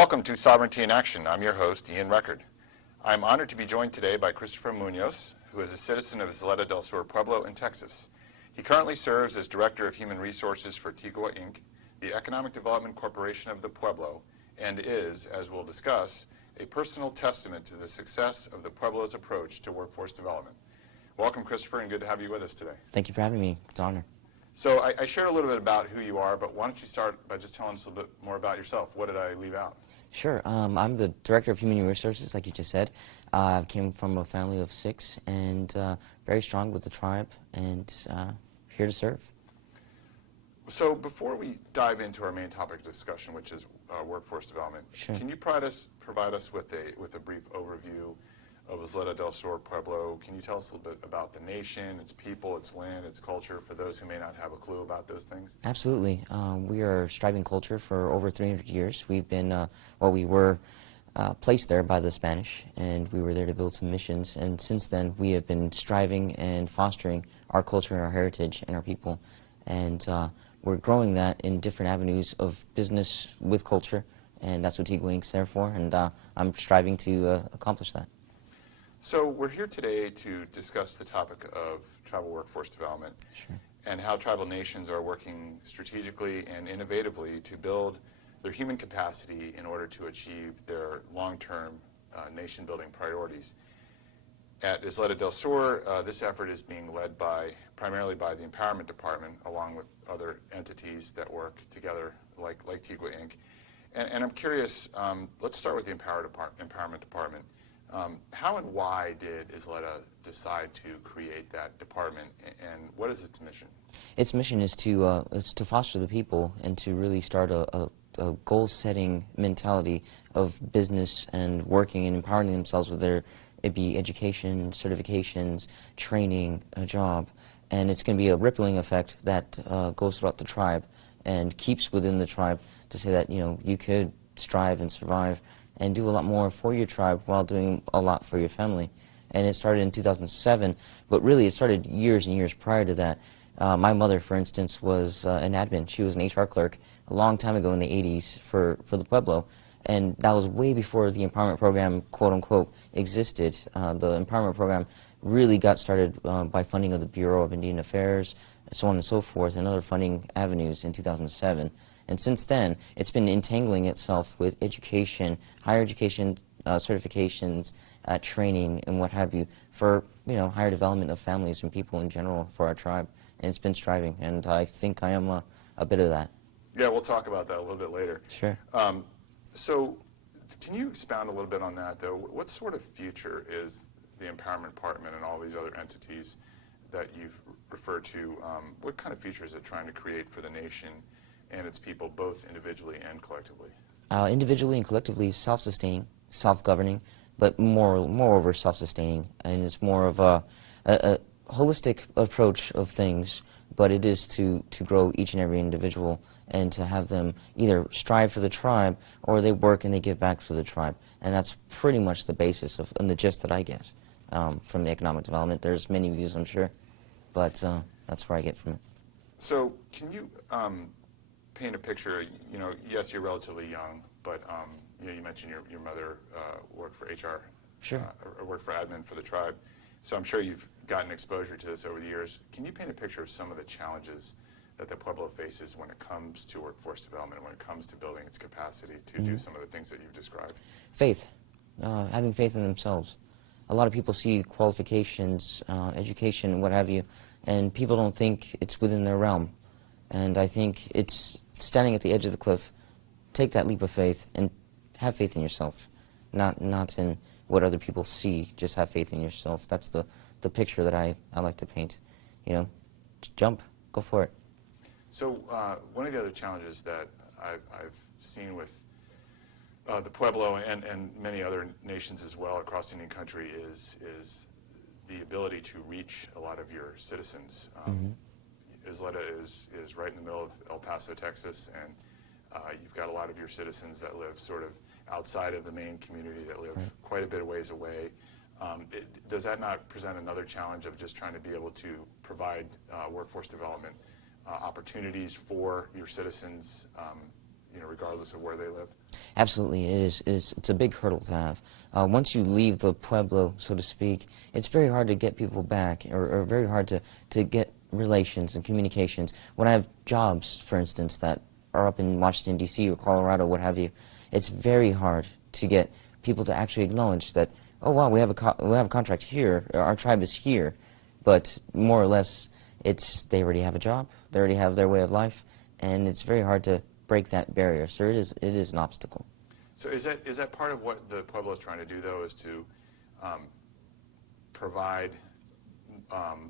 Welcome to Sovereignty in Action. I'm your host, Ian Record. I'm honored to be joined today by Christopher Muñoz, who is a citizen of Ysleta del Sur Pueblo in Texas. He currently serves as Director of Human Resources for Tigua Inc., the Economic Development Corporation of the Pueblo, and is, as we'll discuss, a personal testament to the success of the Pueblo's approach to workforce development. Welcome, Christopher, and good to have you with us today. Thank you for having me. It's an honor. So I shared a little bit about who you are, but why don't you start by just telling us a little bit more about yourself? What did I leave out? Sure. I'm the Director of Human Resources, like you just said. I came from a family of 6 and very strong with the tribe and here to serve. So before we dive into our main topic of discussion, which is workforce development, sure. Can you provide us with a brief overview of Ysleta del Sur Pueblo? Can you tell us a little bit about the nation, its people, its land, its culture, for those who may not have a clue about those things? Absolutely. We are striving culture for over 300 years. We've been, we were placed there by the Spanish, and we were there to build some missions. And since then, we have been striving and fostering our culture and our heritage and our people. And we're growing that in different avenues of business with culture, and that's what Tigua Inc.'s there for, and I'm striving to accomplish that. So we're here today to discuss the topic of tribal workforce development, sure. and how tribal nations are working strategically and innovatively to build their human capacity in order to achieve their long-term nation-building priorities. At Ysleta del Sur, this effort is being led primarily by the Empowerment Department, along with other entities that work together, like Tigua Inc. And I'm curious, let's start with the Empowerment Department. How and why did Ysleta decide to create that department, and what is its mission? Its mission is to foster the people and to really start a goal-setting mentality of business and working and empowering themselves with it'd be education, certifications, training, a job, and it's going to be a rippling effect that goes throughout the tribe and keeps within the tribe to say that, you could strive and survive and do a lot more for your tribe while doing a lot for your family. And it started in 2007, but really it started years and years prior to that. My mother, for instance, was an admin. She was an HR clerk a long time ago in the 80s for the Pueblo, and that was way before the empowerment program, quote-unquote, existed. The empowerment program really got started by funding of the Bureau of Indian Affairs, so on and so forth, and other funding avenues in 2007. And since then, it's been entangling itself with education, higher education certifications, training, and what have you, for higher development of families and people in general for our tribe. And it's been striving, and I think I am a bit of that. Yeah, we'll talk about that a little bit later. Sure. So can you expound a little bit on that, though? What sort of future is the Empowerment Department and all these other entities that you've referred to, what kind of future is it trying to create for the nation and its people, both individually and collectively? Individually and collectively, self-sustaining, self-governing, but moreover self-sustaining, and it's more of a holistic approach of things, but it is to grow each and every individual and to have them either strive for the tribe or they work and they give back for the tribe. And that's pretty much the basis of, and the gist that I get from the economic development. There's many views, I'm sure, but that's where I get from it. So can you paint a picture? Yes, you're relatively young, but you mentioned your mother worked for HR, sure, or worked for admin for the tribe. So I'm sure you've gotten exposure to this over the years. Can you paint a picture of some of the challenges that the Pueblo faces when it comes to workforce development, when it comes to building its capacity to do some of the things that you've described? Faith, having faith in themselves. A lot of people see qualifications, education, what have you, and people don't think it's within their realm. And I think it's standing at the edge of the cliff, take that leap of faith and have faith in yourself, not in what other people see, just have faith in yourself. That's the picture that I like to paint. Jump, go for it. So one of the other challenges that I've seen with the Pueblo and many other nations as well across the Indian country is the ability to reach a lot of your citizens. Ysleta is right in the middle of El Paso, Texas, and you've got a lot of your citizens that live sort of outside of the main community, that live quite a bit of ways away. Does that not present another challenge of just trying to be able to provide workforce development opportunities for your citizens regardless of where they live? Absolutely, it's a big hurdle to have. Once you leave the pueblo, so to speak, it's very hard to get people back, or very hard to get relations and communications. When I have jobs, for instance, that are up in Washington, D.C. or Colorado, what have you, it's very hard to get people to actually acknowledge that, oh, wow, we have a contract here, our tribe is here, but more or less, they already have a job, they already have their way of life, and it's very hard to break that barrier. So it is an obstacle. So is that part of what the Pueblo is trying to do, though, is to provide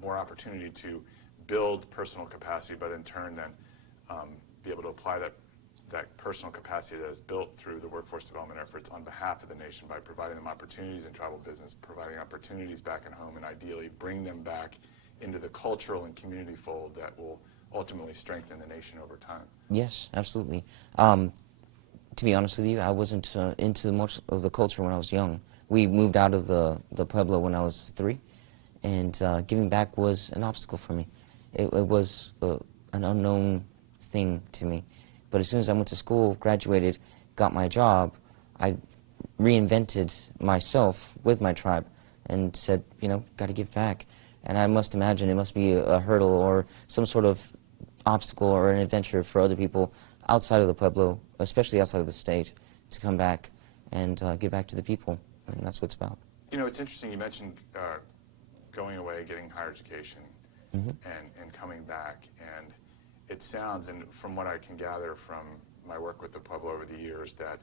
more opportunity to build personal capacity, but in turn then be able to apply that personal capacity that is built through the workforce development efforts on behalf of the nation by providing them opportunities in tribal business, providing opportunities back at home, and ideally bring them back into the cultural and community fold that will ultimately strengthen the nation over time? Yes, absolutely. To be honest with you, I wasn't into much of the culture when I was young. We moved out of the Pueblo when I was 3, and giving back was an obstacle for me. It was an unknown thing to me. But as soon as I went to school, graduated, got my job, I reinvented myself with my tribe and said, got to give back. And I must imagine it must be a hurdle or some sort of obstacle or an adventure for other people outside of the Pueblo, especially outside of the state, to come back and give back to the people. And that's what it's about. It's interesting. You mentioned going away, getting higher education, and coming back. And it sounds, and from what I can gather from my work with the Pueblo over the years, that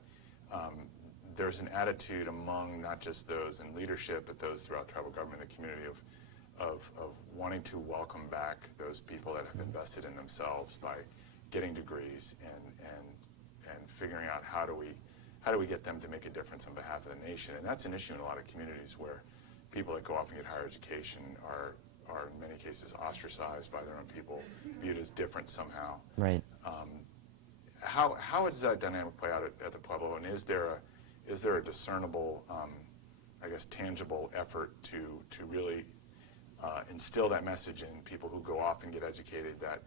there's an attitude among not just those in leadership, but those throughout tribal government and the community of wanting to welcome back those people that have invested in themselves by getting degrees and figuring out how do we get them to make a difference on behalf of the nation. And that's an issue in a lot of communities where people that go off and get higher education are in many cases ostracized by their own people, viewed as different somehow. Right. How does that dynamic play out at the Pueblo, and is there a discernible, I guess, tangible effort to really instill that message in people who go off and get educated that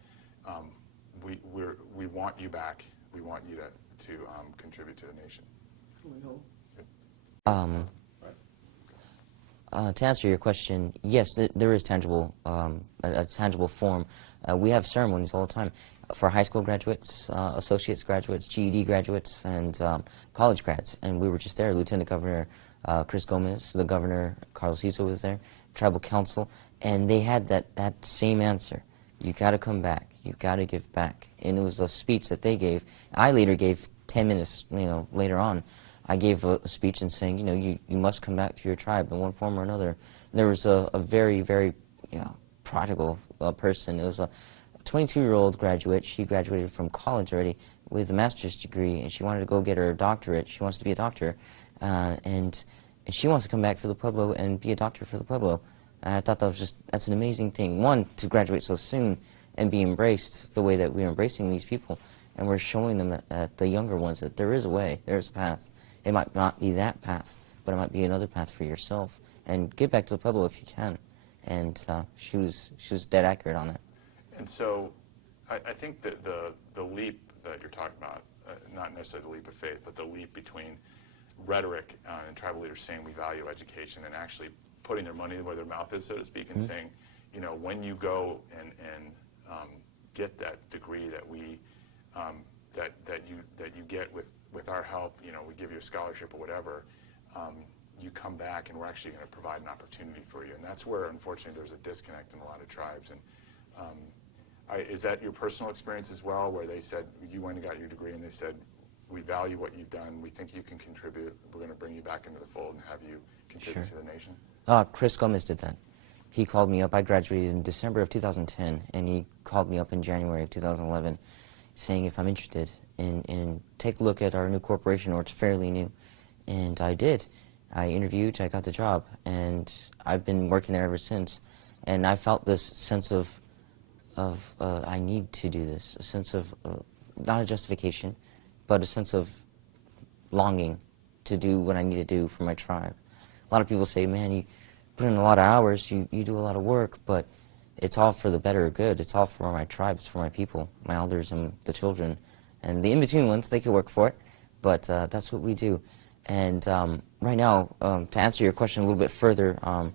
we want you back, we want you to contribute to the nation? To answer your question, yes, there is a tangible form. We have ceremonies all the time for high school graduates, associates graduates, GED graduates, and college grads. And we were just there. Lieutenant Governor Chris Gomez, the governor, Carlos Hizo was there, tribal council, and they had that same answer. You got to come back. You got to give back. And it was a speech that they gave. I later gave 10 minutes, later on. I gave a speech and saying, you must come back to your tribe in one form or another. There was a very, very, prodigal person. It was a 22-year-old graduate. She graduated from college already with a master's degree, and she wanted to go get her doctorate. She wants to be a doctor, and she wants to come back for the Pueblo and be a doctor for the Pueblo. And I thought that's an amazing thing. One, to graduate so soon and be embraced the way that we're embracing these people, and we're showing them that the younger ones that there is a way, there is a path. It might not be that path, but it might be another path for yourself. And give back to the Pueblo if you can. And she was dead accurate on that. And so I think that the leap that you're talking about, not necessarily the leap of faith, but the leap between rhetoric and tribal leaders saying we value education and actually putting their money where their mouth is, so to speak, and saying, when you go and get that degree that we that you get with our help, we give you a scholarship or whatever, you come back and we're actually going to provide an opportunity for you. And that's where, unfortunately, there's a disconnect in a lot of tribes. And is that your personal experience as well, where they said, you went and got your degree and they said, we value what you've done, we think you can contribute, we're going to bring you back into the fold and have you contribute to the nation? Chris Gomez did that. He called me up. I graduated in December of 2010, and he called me up in January of 2011 saying if I'm interested in take a look at our new corporation, or it's fairly new. And I did. I interviewed, I got the job, and I've been working there ever since. And I felt this sense of I need to do this, a sense of, not a justification, but a sense of longing to do what I need to do for my tribe. A lot of people say, man, you put in a lot of hours, you do a lot of work, but it's all for the better good. It's all for my tribe, it's for my people, my elders and the children. And the in-between ones, they could work for it, but that's what we do. And right now, to answer your question a little bit further, I'm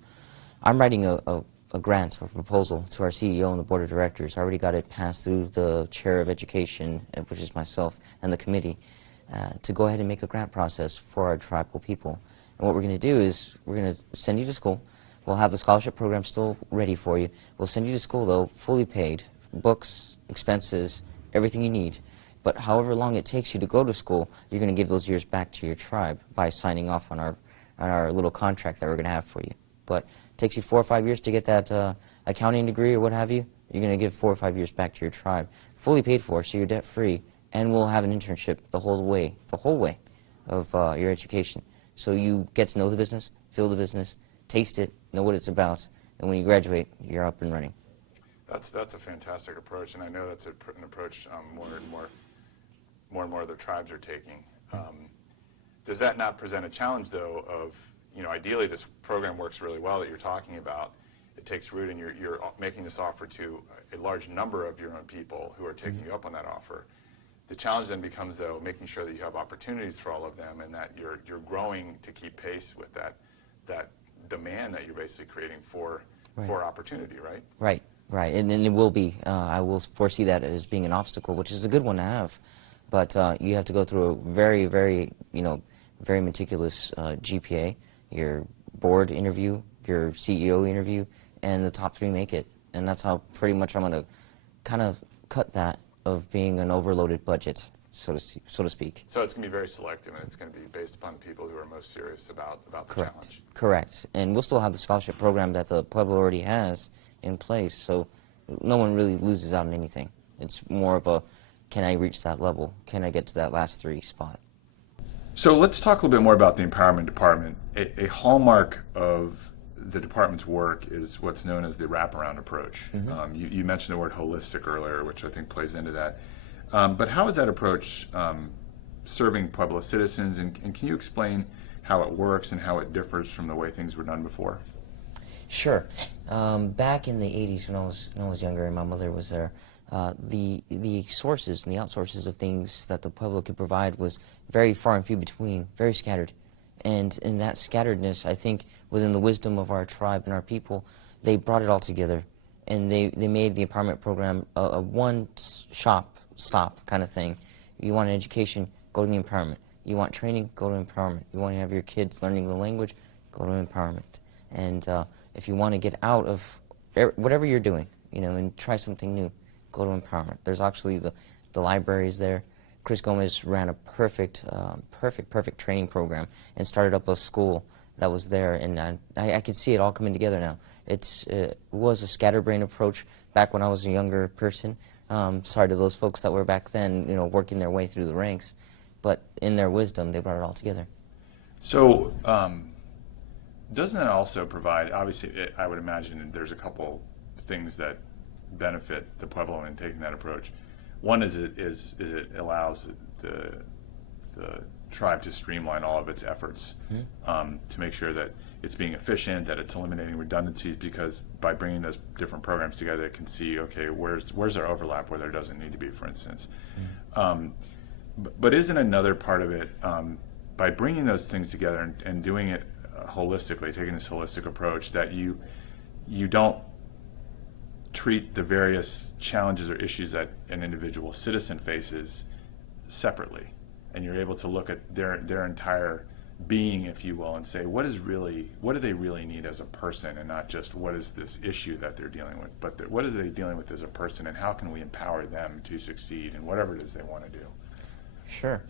writing a grant or proposal to our CEO and the board of directors. I already got it passed through the chair of education, which is myself, and the committee, to go ahead and make a grant process for our tribal people. And what we're going to do is we're going to send you to school. We'll have the scholarship program still ready for you. We'll send you to school, though, fully paid, books, expenses, everything you need. But however long it takes you to go to school, you're going to give those years back to your tribe by signing off on our little contract that we're going to have for you. But it takes you 4 or 5 years to get that accounting degree or what have you. You're going to give 4 or 5 years back to your tribe, fully paid for, so you're debt-free, and we'll have an internship the whole way of your education. So you get to know the business, feel the business, taste it, know what it's about, and when you graduate, you're up and running. That's a fantastic approach, and I know that's an approach more and more of the tribes are taking. Does that not present a challenge, though, of, ideally this program works really well that you're talking about. It takes root, and you're making this offer to a large number of your own people who are taking you up on that offer. The challenge then becomes, though, making sure that you have opportunities for all of them, and that you're growing to keep pace with that demand that you're basically creating for opportunity, right? Right, and it will be. I will foresee that as being an obstacle, which is a good one to have. But you have to go through a very, very, very meticulous GPA, your board interview, your CEO interview, and the top 3 make it. And that's how pretty much I'm going to kind of cut that of being an overloaded budget, so to speak. So it's going to be very selective, and it's going to be based upon the people who are most serious about the challenge. Correct. And we'll still have the scholarship program that the Pueblo already has in place, so no one really loses out on anything. It's more of a, can I reach that level? Can I get to that last 3 spot? So let's talk a little bit more about the empowerment department. A hallmark of the department's work is what's known as the wraparound approach. Mm-hmm. You mentioned the word holistic earlier, which I think plays into that. But how is that approach serving Pueblo citizens, and can you explain how it works and how it differs from the way things were done before? Sure. Back in the 80s when I was younger and my mother was there, the sources and the outsources of things that the Pueblo could provide was very far and few between, very scattered. And in that scatteredness, I think within the wisdom of our tribe and our people, they brought it all together. And they made the empowerment program a one-stop kind of thing. You want an education, go to the empowerment. You want training, go to empowerment. You want to have your kids learning the language, go to empowerment. And if you want to get out of whatever you're doing, and try something new, go to empowerment. There's actually the libraries there. Chris Gomez ran a perfect training program and started up a school that was there, and I could see it all coming together now. It was a scatterbrain approach back when I was a younger person. Sorry to those folks that were back then, working their way through the ranks, but in their wisdom, they brought it all together. So, doesn't that also provide, obviously, I would imagine there's a couple things that benefit the Pueblo in taking that approach. One is it allows the tribe to streamline all of its efforts, to make sure that it's being efficient, that it's eliminating redundancies, because by bringing those different programs together, it can see, okay, where's there overlap where there doesn't need to be, for instance. But isn't another part of it, by bringing those things together and doing it holistically, taking this holistic approach, that you don't treat the various challenges or issues that an individual citizen faces separately, and you're able to look at their entire being, if you will, and say, what do they really need as a person, and not just what is this issue that they're dealing with, but what are they dealing with as a person, and how can we empower them to succeed in whatever it is they want to do? Sure.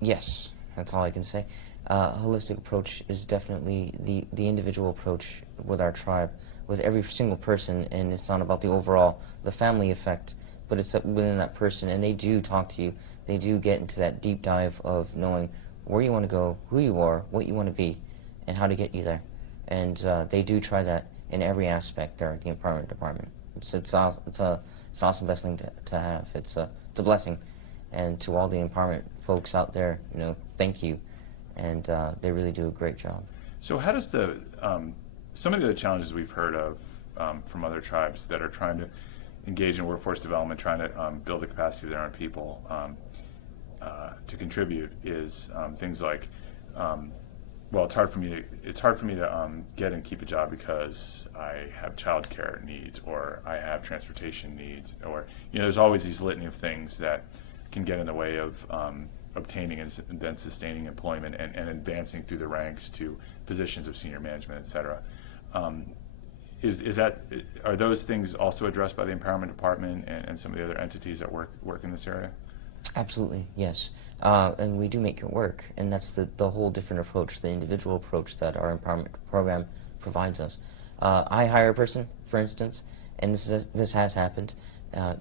Yes, that's all I can say. Holistic approach is definitely the individual approach with our tribe, with every single person, and it's not about the family effect, but it's within that person, and they do talk to you. They do get into that deep dive of knowing where you want to go, who you are, what you want to be, and how to get you there. And they do try that in every aspect there at the empowerment department. It's an awesome best thing to have. It's a blessing. And to all the empowerment folks out there, thank you. And they really do a great job. So how does some of the other challenges we've heard of from other tribes that are trying to engaged in workforce development, trying to build the capacity of their own people to contribute is things like, well, it's hard for me to get and keep a job because I have childcare needs, or I have transportation needs, or there's always these litany of things that can get in the way of obtaining and then sustaining employment and advancing through the ranks to positions of senior management, et cetera. Are those things also addressed by the Empowerment Department and some of the other entities that work in this area? Absolutely, yes. And we do make it work, and that's the whole different approach, the individual approach that our empowerment program provides us. I hire a person, for instance, and this has happened.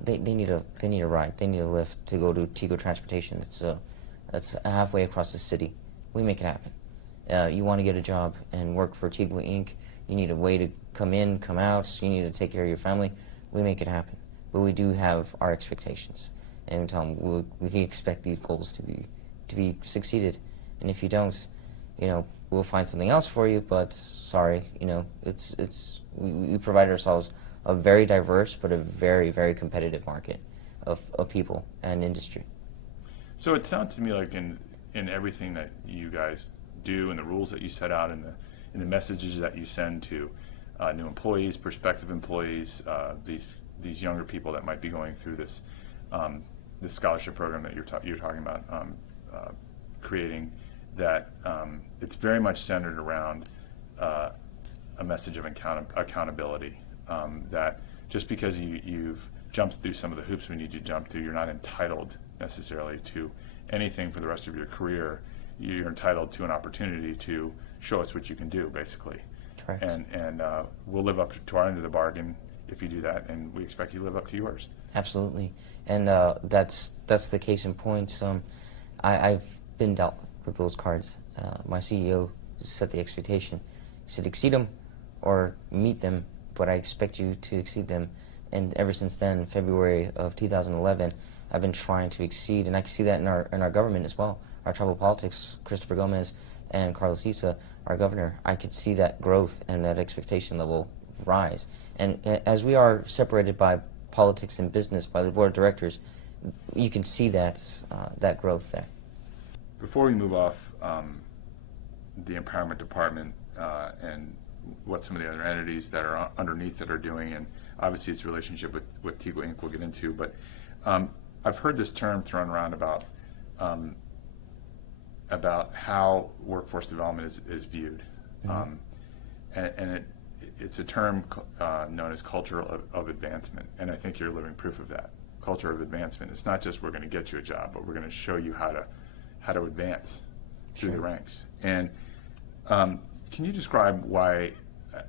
They need a ride, they need a lift to go to Tigua Transportation. That's halfway across the city. We make it happen. You want to get a job and work for Tigua Inc. You need a way to come in, come out. You need to take care of your family. We make it happen, but we do have our expectations. And we tell them we expect these goals to be succeeded, and if you don't, we'll find something else for you. But sorry, we provide ourselves a very diverse but a very, very competitive market of people and industry. So it sounds to me like in everything that you guys do and the rules that you set out and the messages that you send to new employees, prospective employees, these younger people that might be going through this scholarship program that you're talking about creating, that it's very much centered around a message of accountability, that just because you've jumped through some of the hoops we need you to jump through, you're not entitled necessarily to anything for the rest of your career. You're entitled to an opportunity to show us what you can do, basically. Correct. And we'll live up to our end of the bargain if you do that, and we expect you to live up to yours. Absolutely, and that's the case in point. I've been dealt with those cards. My CEO set the expectation. He said, exceed them or meet them, but I expect you to exceed them. And ever since then, February of 2011, I've been trying to exceed, and I can see that in our government as well. Our tribal politics, Christopher Gomez and Carlos Issa, our governor, I could see that growth and that expectation level rise. And as we are separated by politics and business by the board of directors, you can see that growth there. Before we move off the Empowerment Department and what some of the other entities that are underneath that are doing, and obviously its relationship with Tigua Inc. we'll get into, but I've heard this term thrown around about how workforce development is viewed. Mm-hmm. And it's a term known as culture of advancement, and I think you're living proof of that. Culture of advancement. It's not just we're going to get you a job, but we're going to show you how to advance through the ranks. And can you describe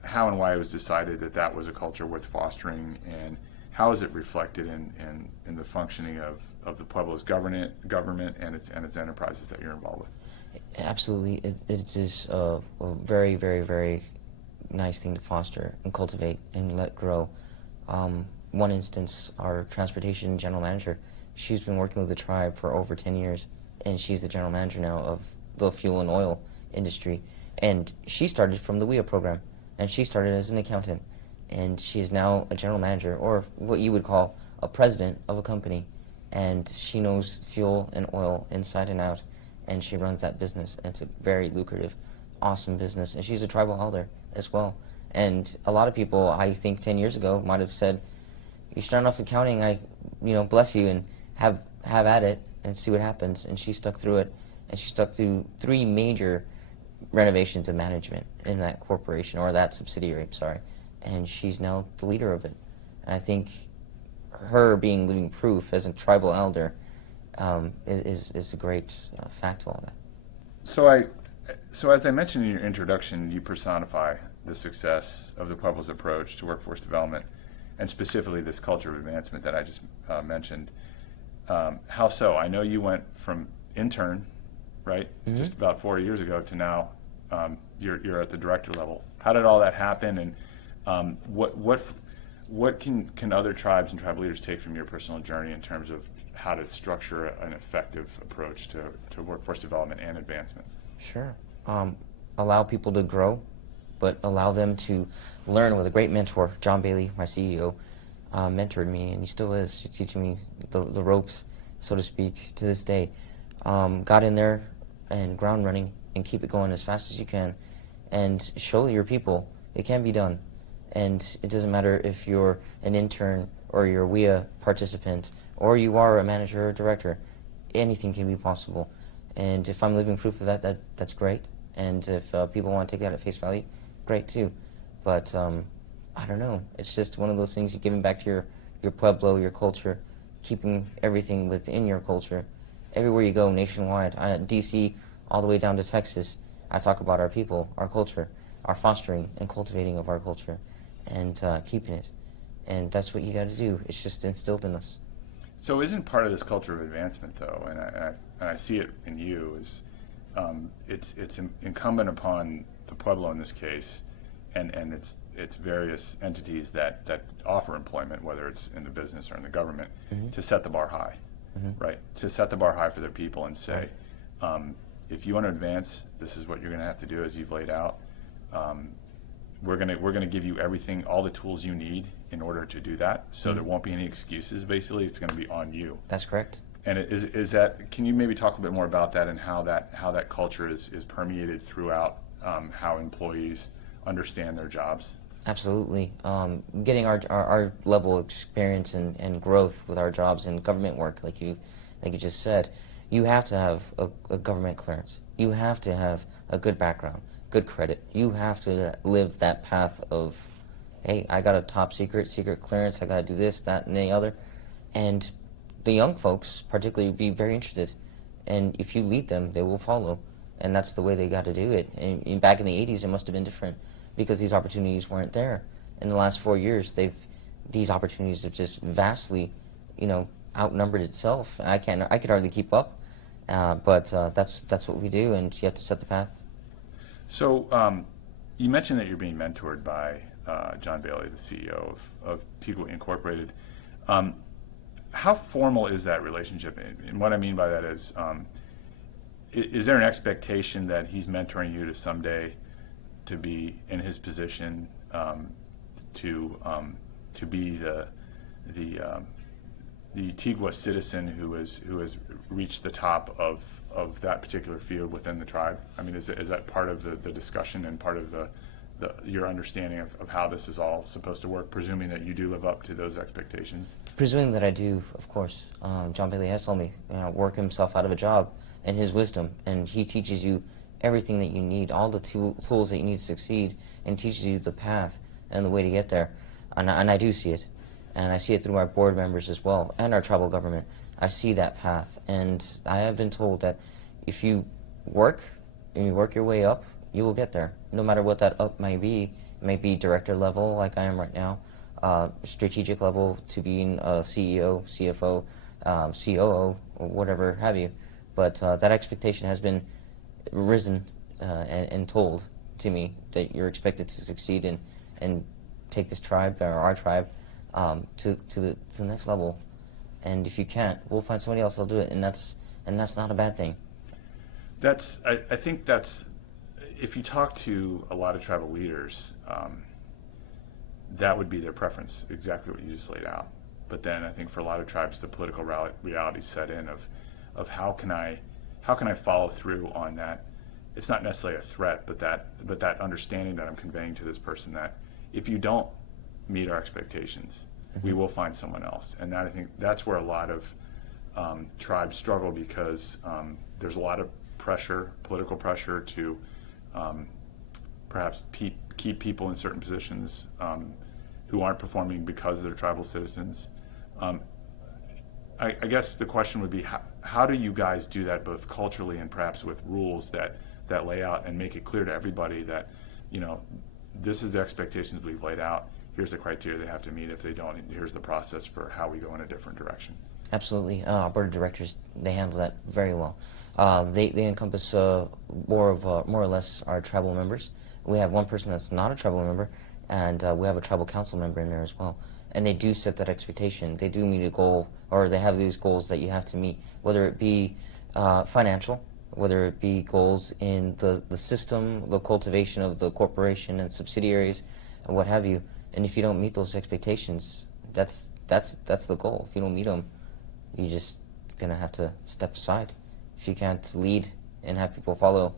how and why it was decided that was a culture worth fostering, and how is it reflected in the functioning of the Pueblo's government and its enterprises that you're involved with? Absolutely, it is a very, very, very nice thing to foster and cultivate and let grow. One instance, our transportation general manager, she's been working with the tribe for over 10 years, and she's the general manager now of the fuel and oil industry. And she started from the WIA program, and she started as an accountant, and she is now a general manager, or what you would call a president of a company, and she knows fuel and oil inside and out, and she runs that business. It's a very lucrative, awesome business, and she's a tribal elder as well. And a lot of people, I think 10 years ago, might have said, you start off accounting, bless you, and have at it and see what happens. And she stuck through it, and she stuck through 3 major renovations of management in that corporation, or that subsidiary, and she's now the leader of it. And I think her being living proof as a tribal elder is a great fact to all that. So as I mentioned in your introduction, you personify the success of the Pueblo's approach to workforce development, and specifically this culture of advancement that I just mentioned. How so? I know you went from intern, right, mm-hmm. just about 4 years ago, to now you're at the director level. How did all that happen, and what can other tribes and tribal leaders take from your personal journey in terms of how to structure an effective approach to workforce development and advancement? Sure. Allow people to grow, but allow them to learn with a great mentor, John Bailey, my CEO. mentored me, and he still is. He's teaching me the ropes, so to speak, to this day. Got in there and ground running and keep it going as fast as you can and show your people it can be done. And it doesn't matter if you're an intern or you're a WIA participant or you are a manager or director. Anything can be possible. And if I'm living proof of that, that's great. And if people want to take that at face value, great too. But I don't know. It's just one of those things, you're giving back to your pueblo, your culture, keeping everything within your culture. Everywhere you go, nationwide, D.C. all the way down to Texas, I talk about our people, our culture, our fostering and cultivating of our culture, and keeping it. And that's what you got to do. It's just instilled in us. So isn't part of this culture of advancement, though, and I see it in you, is it's incumbent upon the Pueblo in this case, and its various entities that offer employment, whether it's in the business or in the government, to set the bar high, right? To set the bar high for their people and say, if you want to advance, this is what you're going to have to do as you've laid out. We're gonna give you everything, all the tools you need in order to do that. So there won't be any excuses. Basically, it's going to be on you. That's correct. And is that? Can you maybe talk a bit more about that and how that culture is permeated throughout how employees understand their jobs? Absolutely. Getting our level of experience and growth with our jobs and government work, like you just said, you have to have a government clearance. You have to have a good background, good credit. You have to live that path of, hey, I got a top secret clearance, I got to do this, that, and the other. And the young folks particularly be very interested. And if you lead them, they will follow. And that's the way they got to do it. And back in the 80s, it must have been different because these opportunities weren't there. In the last 4 years, these opportunities have just vastly, outnumbered itself. I could hardly keep up. But that's what we do, and you have to set the path. So you mentioned that you're being mentored by John Bailey, the CEO of Tigua Incorporated. How formal is that relationship? And what I mean by that is there an expectation that he's mentoring you to someday to be in his position, to be the Tigua citizen who has reached the top of that particular field within the tribe? I mean, is that part of the discussion and part of your understanding of how this is all supposed to work, presuming that you do live up to those expectations? Presuming that I do, of course. John Bailey has told me, work himself out of a job and his wisdom, and he teaches you everything that you need, all the tools that you need to succeed, and teaches you the path and the way to get there. And I do see it. And I see it through our board members as well, and our tribal government. I see that path, and I have been told that if you work, and you work your way up, you will get there, no matter what that up may be. It may be director level, like I am right now, strategic level to being a CEO, CFO, COO, or whatever have you. But that expectation has been risen and told to me that you're expected to succeed and take this tribe, or our tribe, to the next level. And if you can't, we'll find somebody else that'll do it, and that's not a bad thing. I think that's, if you talk to a lot of tribal leaders, that would be their preference, exactly what you just laid out. But then I think for a lot of tribes, the political reality set in of how can I follow through on that. It's not necessarily a threat, but that understanding that I'm conveying to this person that if you don't meet our expectations, we will find someone else. And that, I think that's where a lot of tribes struggle, because there's a lot of pressure, political pressure to perhaps keep people in certain positions who aren't performing because they're tribal citizens. I guess the question would be, how do you guys do that, both culturally and perhaps with rules that lay out and make it clear to everybody that, this is the expectations we've laid out, here's the criteria they have to meet. If they don't, here's the process for how we go in a different direction. Absolutely. Our board of directors, they handle that very well. They encompass more or less our tribal members. We have one person that's not a tribal member, and we have a tribal council member in there as well. And they do set that expectation. They do meet a goal, or they have these goals that you have to meet, whether it be financial, whether it be goals in the system, the cultivation of the corporation and subsidiaries, and what have you. And if you don't meet those expectations, That's the goal. If you don't meet them, you're just gonna have to step aside. If you can't lead and have people follow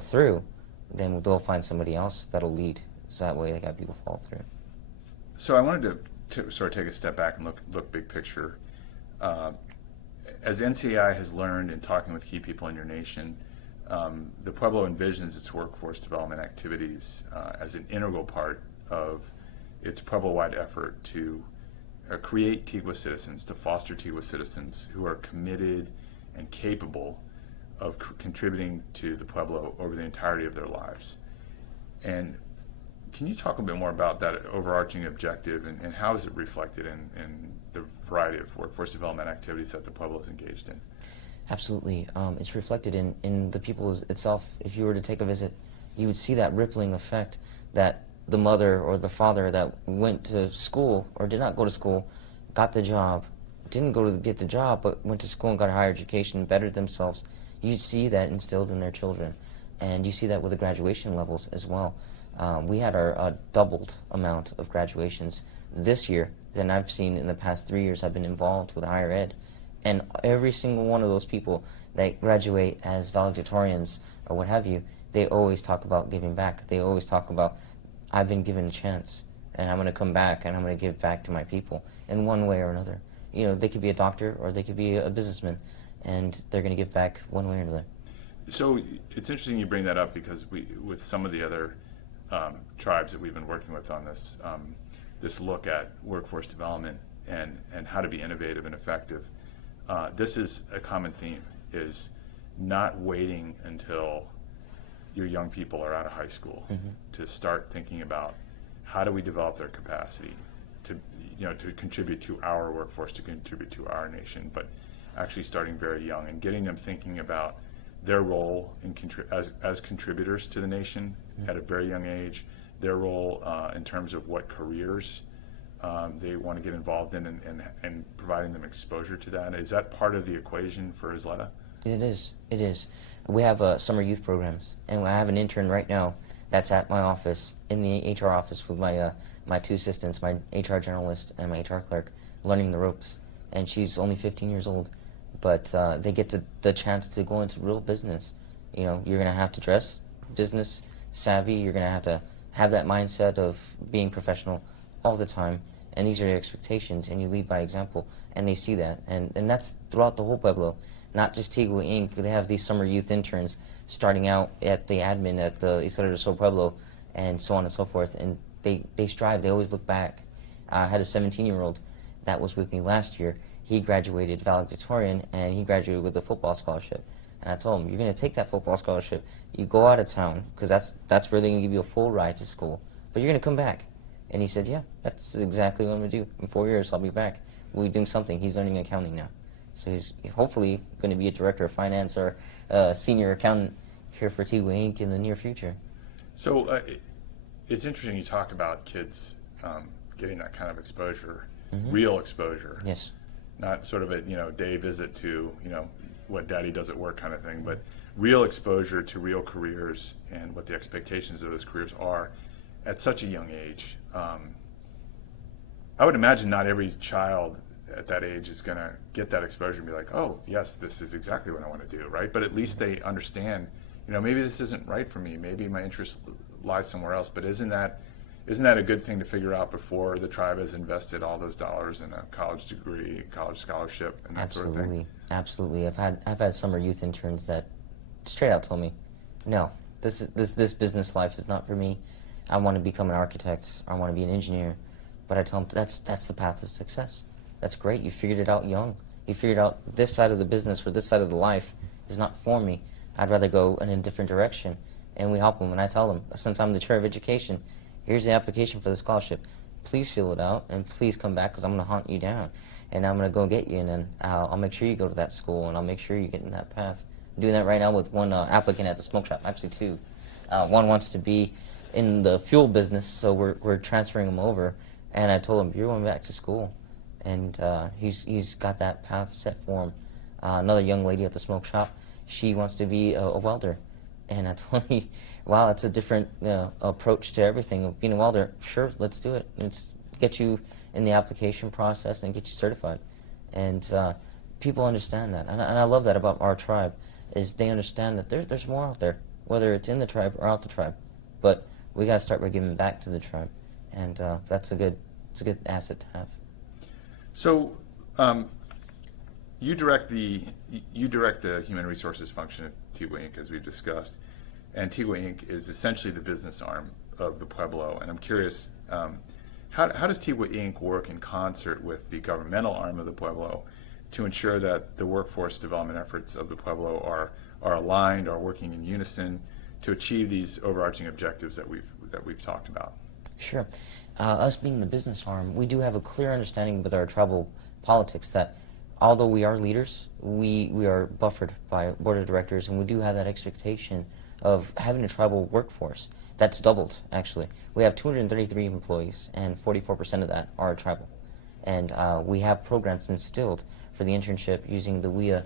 through, then they'll find somebody else that'll lead. So that way they got people follow through. So I wanted to sort of take a step back and look big picture. As NCAI has learned in talking with key people in your nation, the Pueblo envisions its workforce development activities as an integral part of its Pueblo-wide effort to create Tigua citizens, to foster Tigua citizens who are committed and capable of contributing to the Pueblo over the entirety of their lives. And can you talk a bit more about that overarching objective, and how is it reflected in the variety of workforce development activities that the Pueblo is engaged in? Absolutely. It's reflected in the people itself. If you were to take a visit, you would see that rippling effect that the mother or the father that went to school or did not go to school, got the job, didn't go to get the job, but went to school and got a higher education, bettered themselves. You see that instilled in their children. And you see that with the graduation levels as well. We had our doubled amount of graduations this year than I've seen in the past 3 years I've been involved with higher ed. And every single one of those people that graduate as valedictorians or what have you, they always talk about giving back. They always talk about, I've been given a chance, and I'm going to come back, and I'm going to give back to my people in one way or another. You know, they could be a doctor, or they could be a businessman, and they're going to give back one way or another. So it's interesting you bring that up, because with some of the other tribes that we've been working with on this, this look at workforce development and how to be innovative and effective, this is a common theme, is not waiting until your young people are out of high school to start thinking about how do we develop their capacity to, to contribute to our workforce, to contribute to our nation, but actually starting very young and getting them thinking about their role in as contributors to the nation at a very young age, their role in terms of what careers they want to get involved in, and providing them exposure to that. Is that part of the equation for Ysleta? It is. It is. We have summer youth programs, and I have an intern right now that's at my office, in the HR office, with my two assistants, my HR generalist and my HR clerk, learning the ropes. And she's only 15 years old, but they get the chance to go into real business. You know, you're going to have to dress business savvy. You're going to have that mindset of being professional all the time. And these are your expectations, and you lead by example. And they see that. And that's throughout the whole Pueblo, not just Tigua Inc. They have these summer youth interns starting out at the admin at the Ysleta del Sur Pueblo, and so on and so forth. And they strive. They always look back. I had a 17-year-old that was with me last year. He graduated valedictorian, and he graduated with a football scholarship. And I told him, you're going to take that football scholarship. You go out of town, because that's where they're going to give you a full ride to school. But you're going to come back. And he said, yeah, that's exactly what I'm going to do. In 4 years, I'll be back. We'll be doing something. He's learning accounting now. So he's hopefully going to be a director of finance or a senior accountant here for Tigua Inc. in the near future. So it's interesting you talk about kids getting that kind of exposure, real exposure. Yes. Not sort of a day visit to what daddy does at work kind of thing, but real exposure to real careers and what the expectations of those careers are at such a young age. I would imagine not every child at that age is going to get that exposure and be like, oh, yes, this is exactly what I want to do, right? But at least they understand, maybe this isn't right for me. Maybe my interest lies somewhere else. But isn't that a good thing to figure out before the tribe has invested all those dollars in a college degree, college scholarship, and that sort of thing? Absolutely. I've had summer youth interns that straight out told me, no, this business life is not for me. I want to become an architect. I want to be an engineer. But I tell them that's the path to success. That's great. You figured it out young. You figured out this side of the business or this side of the life is not for me. I'd rather go in a different direction. And we help them. And I tell them, since I'm the chair of education, here's the application for the scholarship. Please fill it out, and please come back, because I'm going to hunt you down. And I'm going to go get you, and then I'll make sure you go to that school, and I'll make sure you get in that path. I'm doing that right now with one applicant at the smoke shop, actually two. One wants to be in the fuel business, so we're transferring him over. And I told him, you're going back to school. And he's got that path set for him. Another young lady at the smoke shop, she wants to be a welder. And I told him, wow, it's a different approach to everything. Being a welder, sure, let's do it. Let's get you in the application process and get you certified. And people understand that, and I love that about our tribe, is they understand that there's more out there, whether it's in the tribe or out the tribe. But we got to start by giving back to the tribe, and it's a good asset to have. So, you direct the human resources function at Tigua Inc., as we've discussed, and Tigua Inc. is essentially the business arm of the Pueblo. And I'm curious, how does Tigua Inc. work in concert with the governmental arm of the Pueblo to ensure that the workforce development efforts of the Pueblo are aligned, are working in unison to achieve these overarching objectives that we've talked about? Sure. Us being the business arm, we do have a clear understanding with our tribal politics that although we are leaders, we are buffered by a board of directors, and we do have that expectation of having a tribal workforce. That's doubled, actually. We have 233 employees, and 44% of that are tribal. And we have programs instilled for the internship using the WIA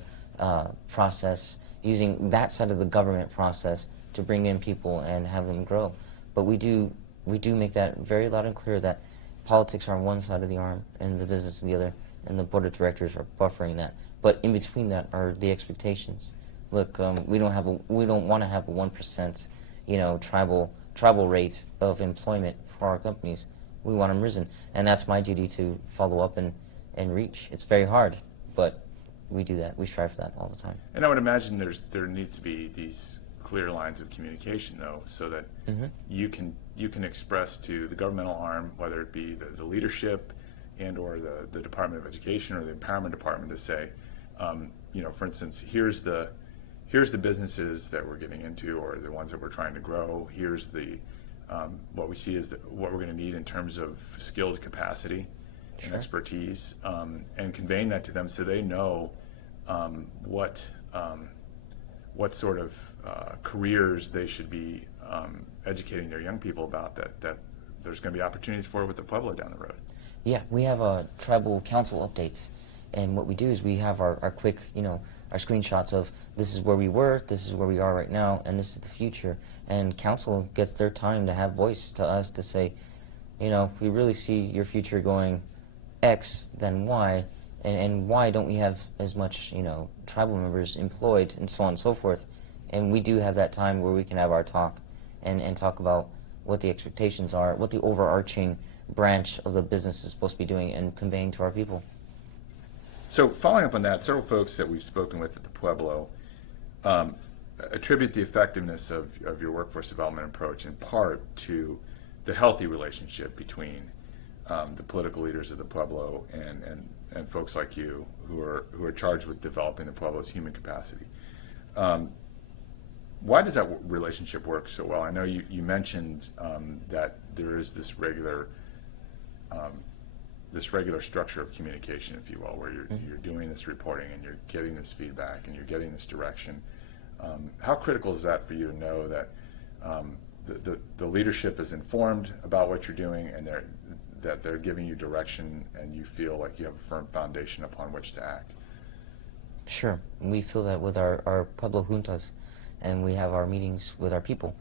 process, using that side of the government process to bring in people and have them grow. But we do make that very loud and clear that politics are on one side of the arm and the business on the other, and the board of directors are buffering that. But in between that are the expectations. Look, we don't want to have a 1%, tribal rate of employment for our companies. We want them risen, and that's my duty to follow up and reach. It's very hard, but we do that. We strive for that all the time. And I would imagine there needs to be these clear lines of communication, though, so that you can express to the governmental arm, whether it be the leadership and or the Department of Education or the Empowerment Department, to say, for instance, here's the businesses that we're getting into, or the ones that we're trying to grow. Here's the what we see is what we're going to need in terms of skilled capacity and expertise, and conveying that to them so they know what sort of careers they should be educating their young people about, that there's going to be opportunities for with the Pueblo down the road. Yeah, we have tribal council updates, and what we do is we have our quick, our screenshots of this is where we were, this is where we are right now, and this is the future. And council gets their time to have voice to us to say, we really see your future going X than Y, and why don't we have as much, tribal members employed, and so on and so forth. And we do have that time where we can have our talk and talk about what the expectations are, what the overarching branch of the business is supposed to be doing and conveying to our people. So following up on that, several folks that we've spoken with at the Pueblo attribute the effectiveness of your workforce development approach in part to the healthy relationship between the political leaders of the Pueblo and folks like you who are charged with developing the Pueblo's human capacity. Why does that relationship work so well? I know you mentioned that there is this regular structure of communication, if you will, where you're doing this reporting and you're getting this feedback and you're getting this direction. How critical is that for you to know that the leadership is informed about what you're doing, and that they're giving you direction, and you feel like you have a firm foundation upon which to act? Sure. We feel that with our Pueblo juntas, and we have our meetings with our people.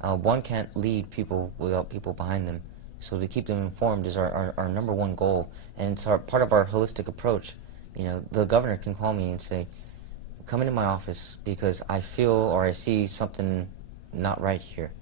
One can't lead people without people behind them. So to keep them informed is our number one goal, and it's part of our holistic approach. The governor can call me and say, come into my office because I feel or I see something not right here.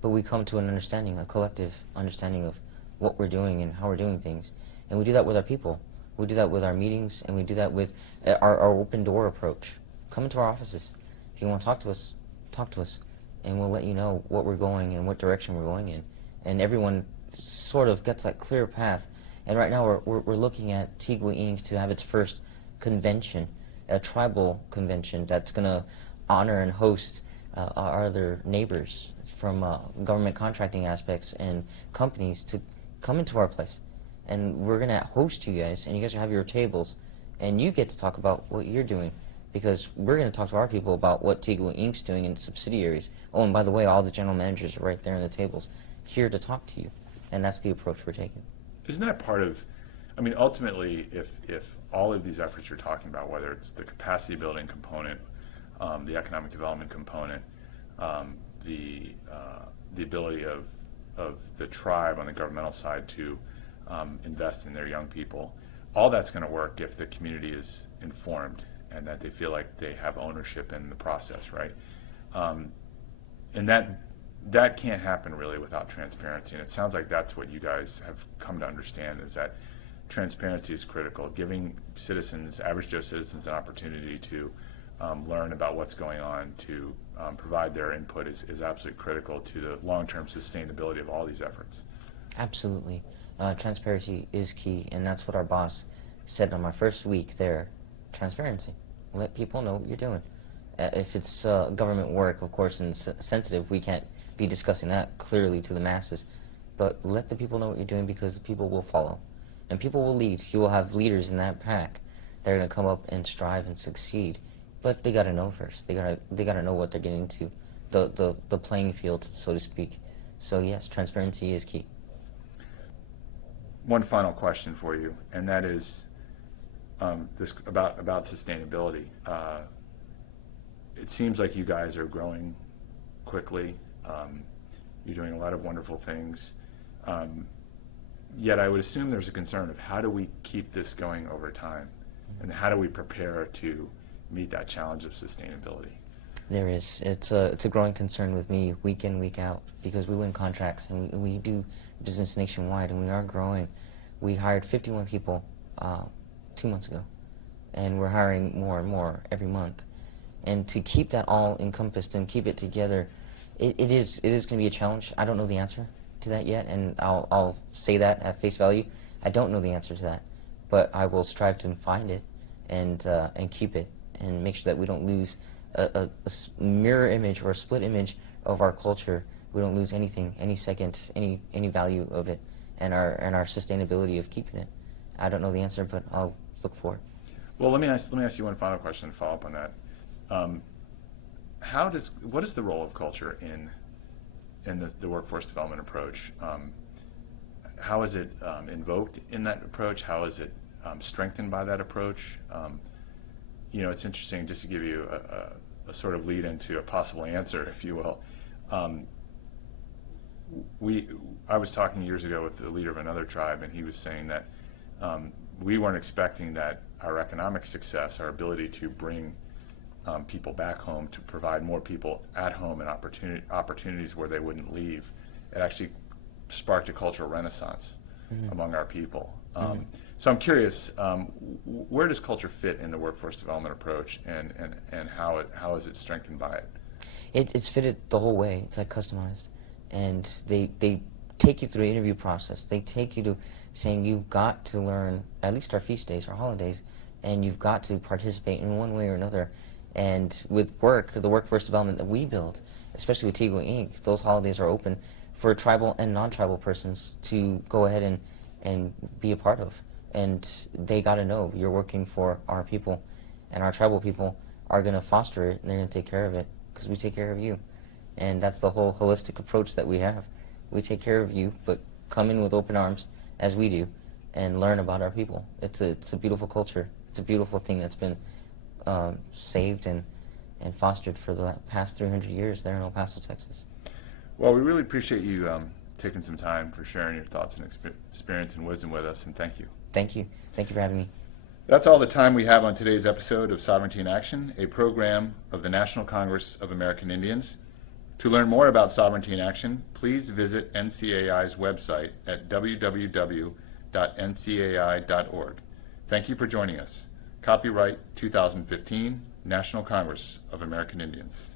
But we come to an understanding, a collective understanding of what we're doing and how we're doing things. And we do that with our people. We do that with our meetings, and we do that with our open door approach. Come into our offices. If you want to talk to us, and we'll let you know what we're going and what direction we're going in. And everyone sort of gets that clear path. And right now we're looking at Tigua Inc. to have its first convention, a tribal convention that's going to honor and host our other neighbors from government contracting aspects and companies to come into our place. And we're going to host you guys, and you guys will have your tables, and you get to talk about what you're doing, because we're going to talk to our people about what Tigua Inc.'s doing in subsidiaries. Oh, and by the way, all the general managers are right there on the tables, here to talk to you. And that's the approach we're taking. Isn't that part of, ultimately, if all of these efforts you're talking about, whether it's the capacity building component, the economic development component, the ability of the tribe on the governmental side to invest in their young people. All that's going to work if the community is informed and that they feel like they have ownership in the process, right? And that can't happen really without transparency. And it sounds like that's what you guys have come to understand, is that transparency is critical. Giving citizens, average Joe citizens, an opportunity to learn about what's going on, to provide their input is absolutely critical to the long-term sustainability of all these efforts. Absolutely. Transparency is key, and that's what our boss said on my first week there. Transparency. Let people know what you're doing. If it's government work, of course, and sensitive, we can't be discussing that clearly to the masses. But let the people know what you're doing, because the people will follow. And people will lead. You will have leaders in that pack that are going to come up and strive and succeed. But they got to know first. They got to know what they're getting into, the playing field, so to speak. So yes, transparency is key. One final question for you, and that is this about sustainability. It seems like you guys are growing quickly. You're doing a lot of wonderful things. Yet I would assume there's a concern of how do we keep this going over time, and how do we prepare to meet that challenge of sustainability? There is. It's a growing concern with me week in, week out, because we win contracts and we do business nationwide, and we are growing. We hired 51 people 2 months ago, and we're hiring more and more every month. And to keep that all encompassed and keep it together, it is going to be a challenge. I don't know the answer to that yet, and I'll say that at face value. I don't know the answer to that, but I will strive to find it and keep it and make sure that we don't lose a mirror image or a split image of our culture. We don't lose anything, any second, any value of it, and our sustainability of keeping it. I don't know the answer, but I'll look for it. Well, let me ask you one final question to follow up on that. What is the role of culture in the workforce development approach? How is it invoked in that approach? How is it strengthened by that approach? It's interesting, just to give you a sort of lead into a possible answer, if you will. I was talking years ago with the leader of another tribe, and he was saying that we weren't expecting that our economic success, our ability to bring people back home, to provide more people at home and opportunities where they wouldn't leave, it actually sparked a cultural renaissance among our people. So I'm curious, where does culture fit in the workforce development approach, and how is it strengthened by it? It's fitted the whole way. It's like customized, and they take you through the interview process. They take you to saying you've got to learn at least our feast days, our holidays, and you've got to participate in one way or another. And with the workforce development that we build, especially with Tigua Inc., those holidays are open for tribal and non-tribal persons to go ahead and be a part of. And they got to know you're working for our people, and our tribal people are going to foster it, and they're going to take care of it because we take care of you. And that's the whole holistic approach that we have. We take care of you, but come in with open arms, as we do, and learn about our people. It's a beautiful culture. It's a beautiful thing that's been saved and fostered for the past 300 years there in El Paso, Texas. Well, we really appreciate you taking some time for sharing your thoughts and experience and wisdom with us, and thank you. Thank you. Thank you for having me. That's all the time we have on today's episode of Sovereignty in Action, a program of the National Congress of American Indians. To learn more about Sovereignty in Action, please visit NCAI's website at www.ncai.org. Thank you for joining us. Copyright 2015, National Congress of American Indians.